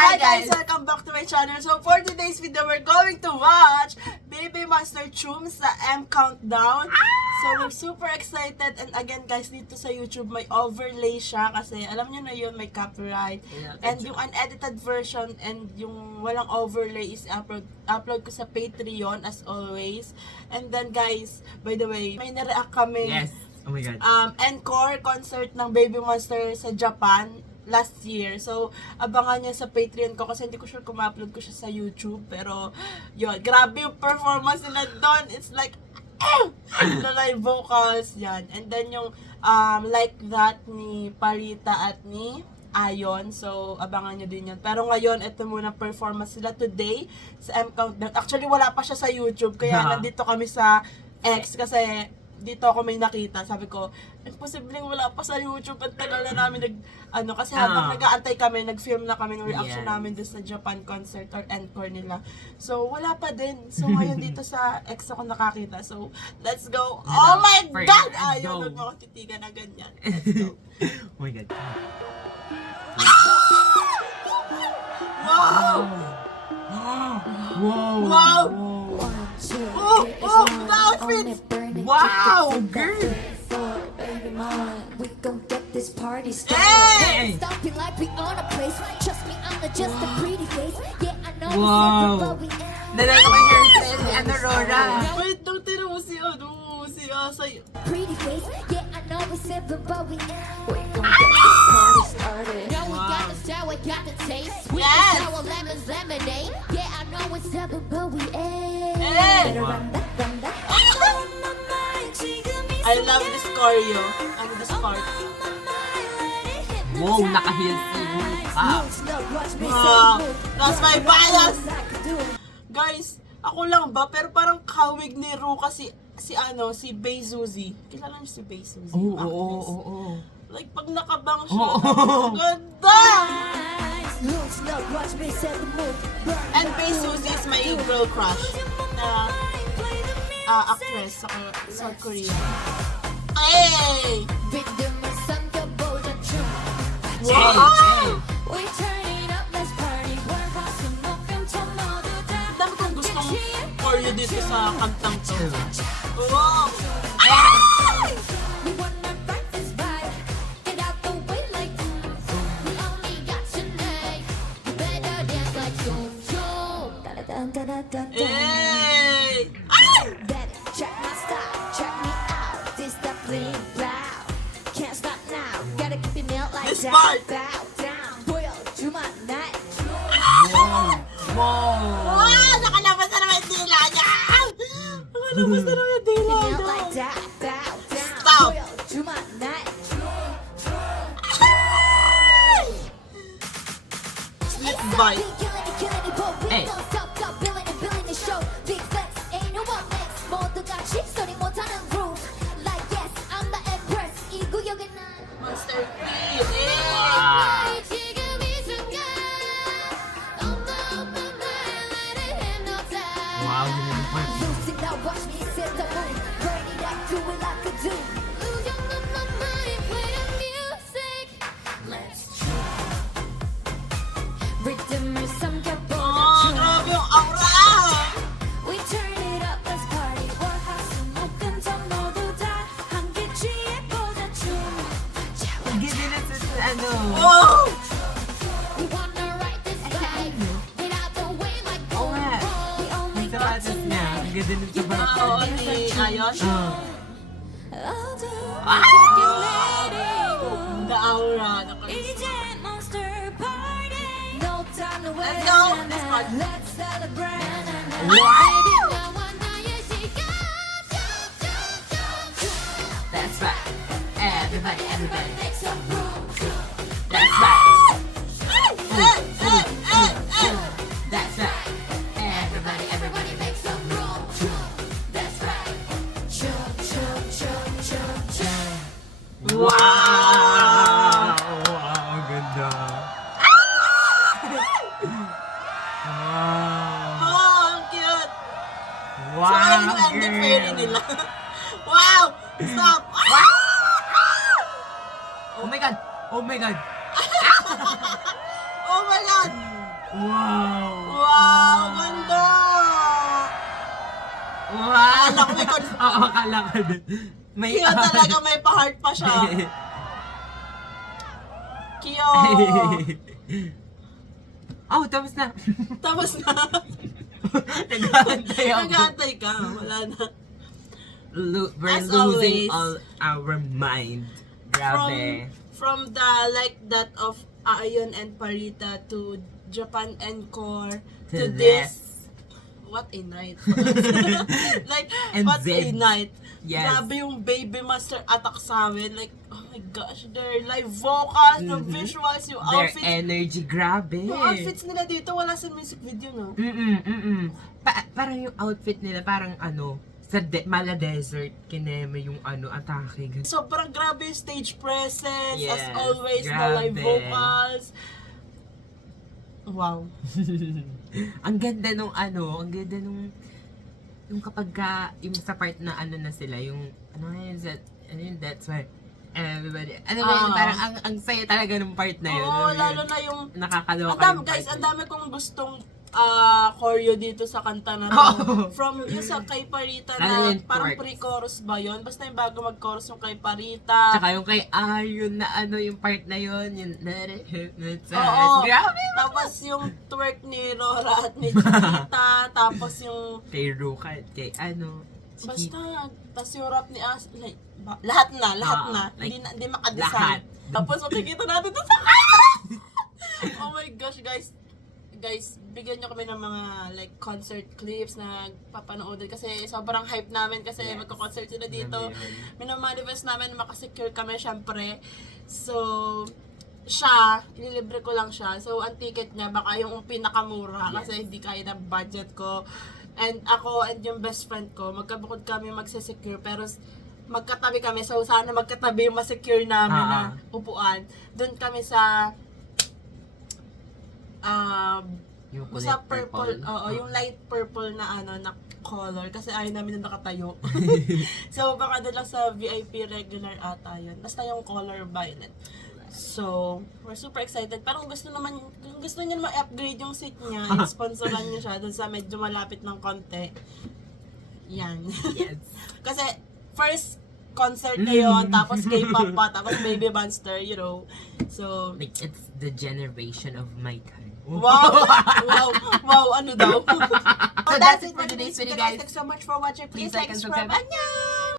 Hi guys! Welcome back to my channel. So for today's video, we're going to watch Baby Monster Chum sa M Countdown. So we're super excited. And again guys, dito sa YouTube may overlay siya kasi alam nyo na yun, may copyright. And yung unedited version and yung walang overlay is upload ko sa Patreon as always. And then guys, by the way, may na-react kami. Yes! Oh my God. Encore concert ng Baby Monster sa Japan last year. So, abangan niya sa Patreon ko kasi hindi ko sure kung ma-upload ko siya sa YouTube. Pero, yun, grabe yung performance nila doon. It's like, the live vocals, yan. And then yung Like That ni Parita at ni Ayon. So, abangan nyo din yan. Pero ngayon, ito muna performance sila today sa M Countdown. Actually, wala pa siya sa YouTube. Kaya nandito kami sa X kasi dito ako may nakita. Sabi ko, posibleng wala pa sa YouTube. Ang tagal na namin kasi habang nag-aantay kami, nag-film na kami ng reaction namin doon sa Japan concert or encore nila. So, wala pa din. So, ngayon dito sa X ako nakakita. So, let's go. Oh my God! Ayaw, huwag mo ako titigan na ganyan. Let's go. Oh my God. Wow! Wow! Wow! One, two, Oh, three, oh, it's on, the outfits! on it, burning, Wow, chicken, girl! four, baby, mine. We gon' get this party started. Hey! Stomping like we own a place. Trust me, I'm not just a pretty face. Yeah, I know Wow. it's simple, but we ain't. Nalala ko yung hairstyle ni Aurora. Wait, don't tira mo si Asay. Pretty face. Yeah, I know it's simple, but we ain't. We gon' get this party started. No, we got the style, we got the taste. Sweet Yes. and sour lemons, lemonade. Yeah, I know it's simple, but we ain't. Hey! Better run that, run that. I love this choreo and this part. Wow, naka-heels si Wow. Wow, that's my bias! Guys, ako lang ba? Pero parang kawig ni Ru kasi si Bae Suzy. Kilala niyo si Bae Suzy? Oo, yung oo, actress? oo. Like, pag nakabang siya, Oo. ganda! And Bae Suzy is my girl crush na actress sa South Korea. Hey! Rhythm of 삼켜보자 춤. Wow! We turn it up, let's party. We're hustle, 목금쳐 모두 다. Dami kong gustong choreo dito sa kantang to. Wow! We wanna rock this vibe. Get out the way like we only got tonight. You better dance like zoom, zoom. Hey! Ay! Better check my style, check me out. This the bling blow. Can't stop now. Gotta keep it melt like This that. part. Bow down. Boil to my night. Wow! Wow! Nakalabas na naman yung dila niya! Nakalabas na naman yung dila Melt niya! like that. Bow down. Stop. Boil to my night. Slip by. Killing it, but we Hey. don't stop, stop, billing it, billing it, show. Big flex, ain't no one next. 모두 같이 소리 못하는 groove. Like yes, I'm the empress. 이 구역에 난 Monster Queen! Hey! Wow! 지금 이 순간. On my mind, let it hypnotize. Wow, yun yung part. Lucy, now watch me set the mood. Burn it up, do it like I do. Lose your mind, play the music. Let's rhythm or some Oh, grabe yung aura! We turn it up, let's party. We're hustle, 목금져 모두 다 함께 취해보자 춤. Gigil na sa ano. Oh! We wanna ride this vibe. Get out the way like Oo boom, nga. boom. We only Yung got sapatos niya. Ang ganda nun sa Oo, bata. ni Ayon. I'll do Ah! you let it go. The aura. 이제 monster party. No time to wait. Let's go. This part. Let's celebrate. Baby, 나와 나의 시간. That's right. Everybody, everybody. Make some room. That's right. Hey! That's right. Everybody, everybody make some room. That's right. Chum, chum, chum, chum, chum. Wow! Wow, ang ganda. Wow. Oh, ang cute! Wow, So, ayun yung ending girl. fairy nila. Wow! Stop! Oh my God! Oh my God! Oh my God! Akala ka din. May Cute talaga, may pa-heart pa siya. Cute! Oh, tapos na. Tapos na. Nag-aantay ako. Nag-aantay ka. Wala na. We're As losing always. all our mind. Grabe. From the like that of Ayon and Parita to Japan Encore to To this. What a night. Like, And what a Zed. night. Yes. Grabe yung Baby Monster attack sa amin. Like, oh my gosh, their live vocals, the visuals, yung Their outfits. energy, grabe. Yung outfits nila dito, wala sa music video, no? Parang yung outfit nila, parang ano, sa Mala Desert, kineme yung ano, atake. Sobrang grabe yung stage presence, as Yes, always, the live grabe. vocals. Wow. Ang ganda nung ano, ang ganda nung yung kapag ka, yung sa part na ano na sila, yung, ano yun, that's why, everybody, ano ba yun, parang ang saya talaga nung part na yun. Oo, Alam mo lalo yun? na yung Nakakaloka ang dami, yung guys, part ang na yun. dami kong gustong choreo dito sa kanta na to. Oh. From yung sa kay Parita Lalo na yung parang twerks. pre-chorus ba yun? Basta yung bago mag-chorus yung kay Parita. Tsaka yung kay Ayun na ano, yung part na yun, yung let it hypnotize. Oo. Grabe! Tapos yung twerk ni Rora at ni Chiquita. Tapos yung Kay Ruka, kay ano, basta, tapos yung rap ni As, like, lahat na. like, Hindi makadesign. lahat. Tapos makikita natin ito sa Oh my gosh, guys, bigyan nyo kami ng mga like concert clips na papanoodin kasi sobrang hype namin kasi Yes. magko-concert sila dito. Grabe yun. Minamanifest namin na makasecure kami syempre. So, siya, ililibre ko lang siya. So, ang ticket niya baka yung pinakamura Yes. kasi hindi kaya ng budget ko. And ako and yung best friend ko, magkabukod kami magsesecure pero magkatabi kami. So, sana magkatabi yung masecure namin na upuan. Doon kami sa yung basta kulay purple, oo, yung light purple na ano, na color kasi ayaw namin na nakatayo. So, baka doon lang sa VIP regular ata yun. Basta yung color violet. So, we're super excited. Pero kung gusto niya naman i-upgrade yung seat niya, i-sponsoran niya siya doon sa medyo malapit ng konti. Yan. Yes. Kasi, first concert na yun, tapos K-pop pa, tapos Baby Monster, you know. So, Like, it's the generation of my time. wow, ano daw? So that's it for today's video, guys. Thanks so much for watching. Please Please like like and and subscribe. subscribe. Annyeong!